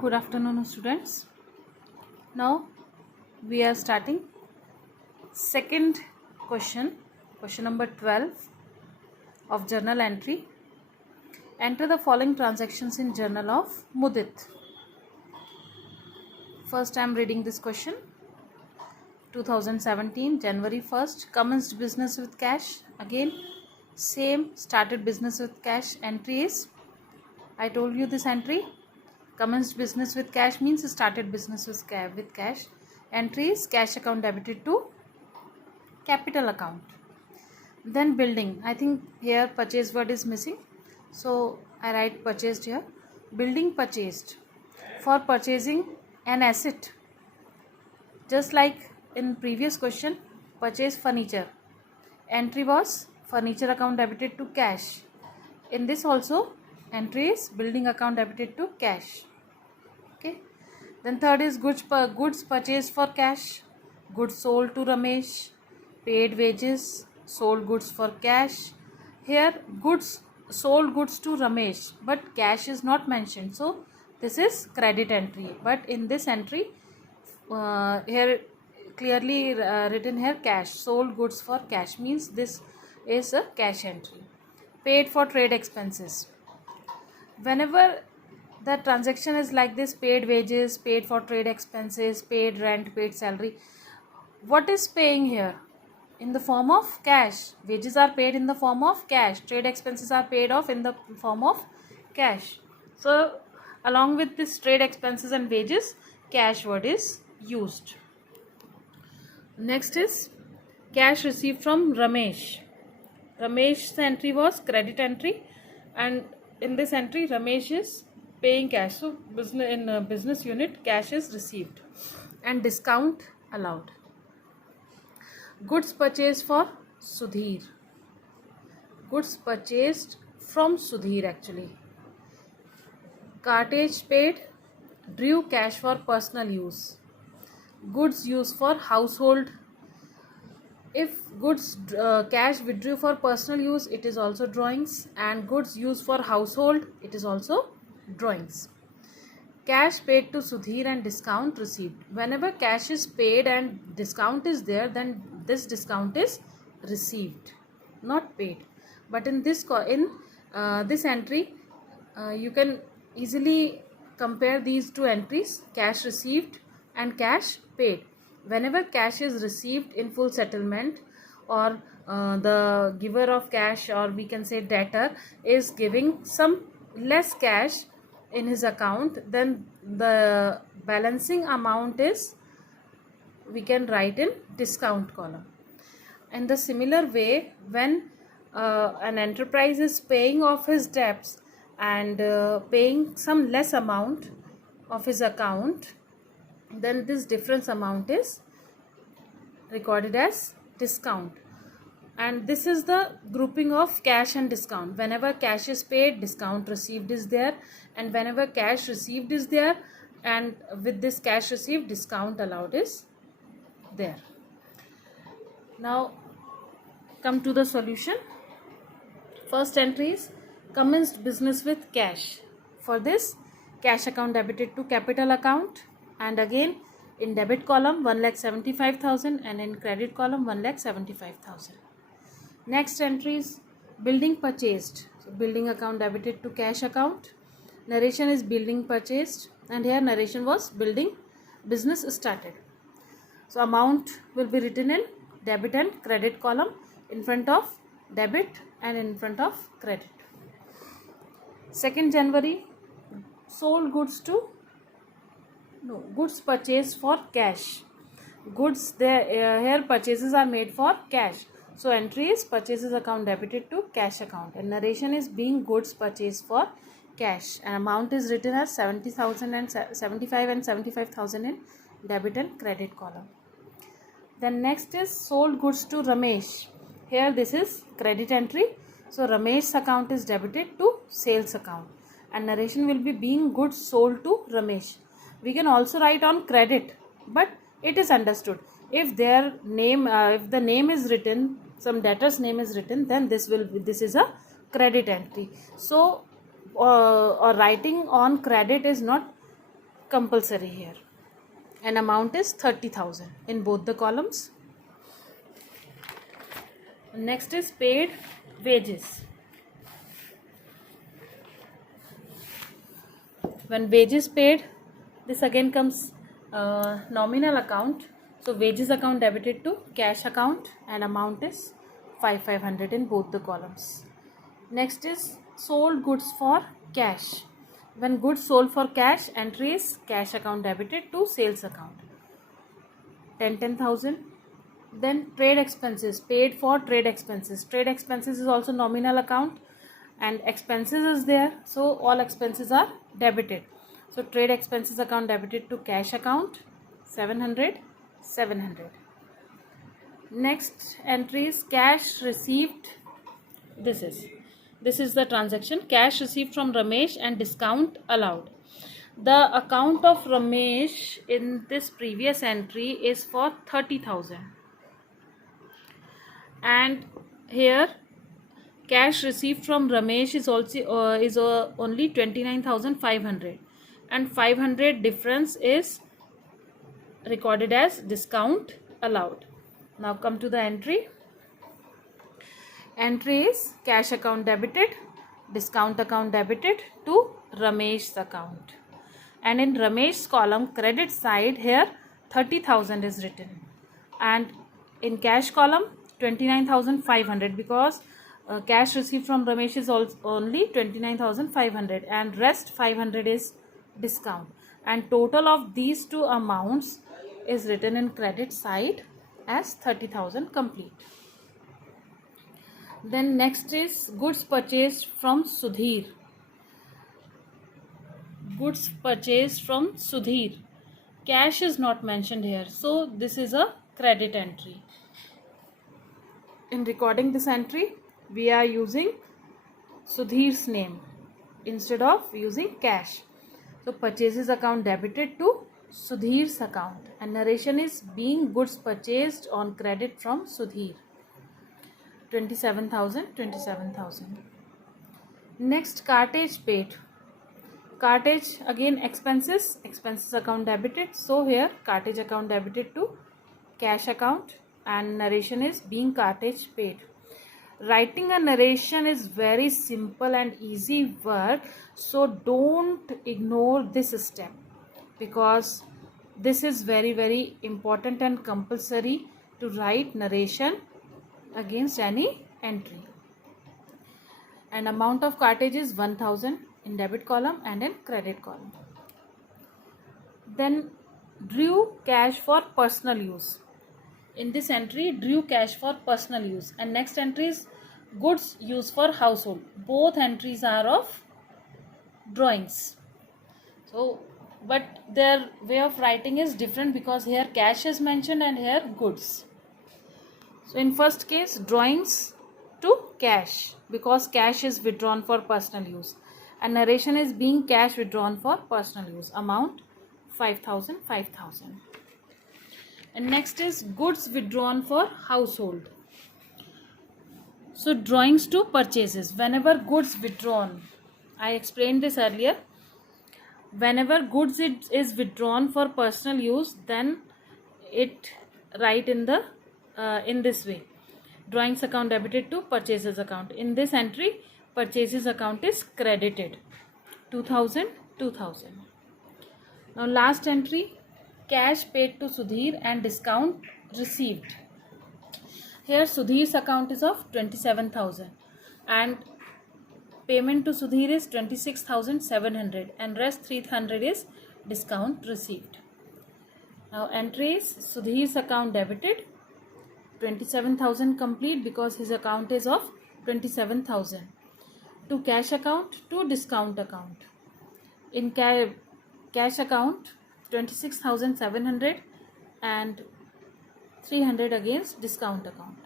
Good afternoon, students. Now we are starting second question number 12 of journal entry. Enter the following transactions in journal of Mudit. First, I am reading this question. 2017 January 1st, commenced business with cash. Again, same, started business with cash. Entry is, I told you this entry. Commenced business with cash means started business with cash. Entry is cash account debited to capital account. Then building. I think here purchase word is missing, so I write purchased here. Building purchased for purchasing an asset. Just like in previous question, purchase furniture. Entry was furniture account debited to cash. In this also, entry is building account debited to cash. Okay. Then third is goods purchased for cash. Goods sold to Ramesh. Paid wages. Sold goods for cash. Here goods sold goods to Ramesh, but cash is not mentioned. So this is credit entry. But in this entry, here clearly written here cash. Sold goods for cash means this is a cash entry. Paid for trade expenses. Whenever the transaction is like this, paid wages, paid for trade expenses, paid rent, paid salary, what is paying here? In the form of cash. Wages are paid in the form of cash. Trade expenses are paid off in the form of cash. So along with this trade expenses and wages, cash word is used. Next is cash received from Ramesh. Ramesh's entry was credit entry, and in this entry Ramesh is paying cash. So business unit, cash is received and discount allowed. Goods purchased for Sudhir. Goods purchased from Sudhir actually. Cartage paid, drew cash for personal use. Goods used for household. If goods cash withdrew for personal use, it is also drawings, and goods used for household, it is also drawings. Cash paid to Sudhir and discount received. Whenever cash is paid and discount is there, then this discount is received, not paid. But in this entry, you can easily compare these two entries, cash received and cash paid. Whenever cash is received in full settlement, or the giver of cash, or we can say debtor, is giving some less cash in his account, then the balancing amount is, we can write in discount column. In the similar way, when an enterprise is paying off his debts and paying some less amount of his account, then this difference amount is recorded as discount. And this is the grouping of cash and discount. Whenever cash is paid, discount received is there, and whenever cash received is there, and with this cash received, discount allowed is there. Now come to the solution. First entry is commenced business with cash. For this, cash account debited to capital account, and again in debit column 1,75,000 and in credit column 1,75,000. Next entry is building purchased. So building account debited to cash account. Narration is building purchased, and here narration was building business started. So amount will be written in debit and credit column, in front of debit and in front of credit. 2nd January, sold goods to goods purchased for cash. Goods there, here purchases are made for cash. So entry is purchases account debited to cash account, and narration is being goods purchased for cash, and amount is written as 70,000 and 75 and 75,000 in debit and credit column. Then next is sold goods to Ramesh. Here this is credit entry. So Ramesh's account is debited to sales account, and narration will be being goods sold to Ramesh. We can also write on credit, but it is understood. If their name, if the name is written, some debtor's name is written, then this is a credit entry. So or writing on credit is not compulsory here, and amount is 30,000 in both the columns. Next is paid wages. When wages paid, this again comes nominal account. So wages account debited to cash account, and amount is 500 in both the columns. Next is sold goods for cash. When goods sold for cash, entry is cash account debited to sales account, 10,000. Then trade expenses, paid for trade expenses. Trade expenses is also nominal account, and expenses is there, so all expenses are debited. So trade expenses account debited to cash account, 700. Next entry is cash received. This is the transaction, cash received from Ramesh and discount allowed. The account of Ramesh in this previous entry is for 30,000, and here cash received from Ramesh is also only 29,500, and 500 difference is recorded as discount allowed. Now come to the entry. Entry is cash account debited, discount account debited to Ramesh's account, and in Ramesh's column credit side here 30,000 is written, and in cash column 29,500, because cash received from Ramesh is only 29,500, and rest 500 is discount, and total of these two amounts is written in credit side as 30,000 complete. Then next is goods purchased from Sudhir. Goods purchased from Sudhir. Cash is not mentioned here, so this is a credit entry. In recording this entry, we are using Sudhir's name instead of using cash. So purchases account debited to Sudhir's account, and narration is being goods purchased on credit from Sudhir, 27,000. Next, cartage paid. Cartage again expenses account debited, so here cartage account debited to cash account, and narration is being cartage paid. Writing a narration is very simple and easy work, so don't ignore this step, because this is very important and compulsory to write narration against any entry. And amount of cartage is 1,000 in debit column and in credit column. Then drew cash for personal use. In this entry, drew cash for personal use, and next entry is goods used for household. Both entries are of drawings. So, but their way of writing is different, because here cash is mentioned and here goods. So in first case, drawings to cash, because cash is withdrawn for personal use, and narration is being cash withdrawn for personal use. Amount 5,000. And next is goods withdrawn for household. So drawings to purchases. Whenever goods withdrawn, I explained this earlier. Whenever goods is withdrawn for personal use, then it write in the in this way: drawings account debited to purchases account. In this entry, purchases account is credited, 2,000. Now last entry, cash paid to Sudhir and discount received. Here Sudhir's account is of 27,000, and payment to Sudhir is 26,700, and rest 300 is discount received. Now entry is Sudhir's account debited, 27,000 complete, because his account is of 27,000, to cash account, to discount account. In cash account 26,700 and 300 against discount account.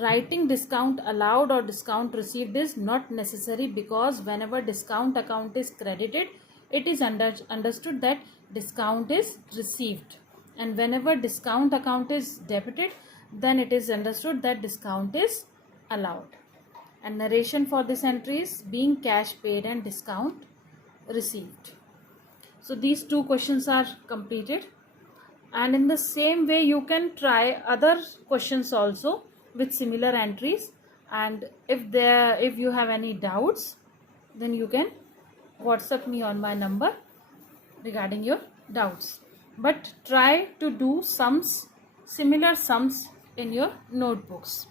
Writing discount allowed or discount received is not necessary, because whenever discount account is credited, it is understood that discount is received, and whenever discount account is debited, then it is understood that discount is allowed. And narration for this entry is being cash paid and discount received. So these two questions are completed, and in the same way you can try other questions also with similar entries, and if you have any doubts, then you can WhatsApp me on my number regarding your doubts. But try to do sums, similar sums in your notebooks.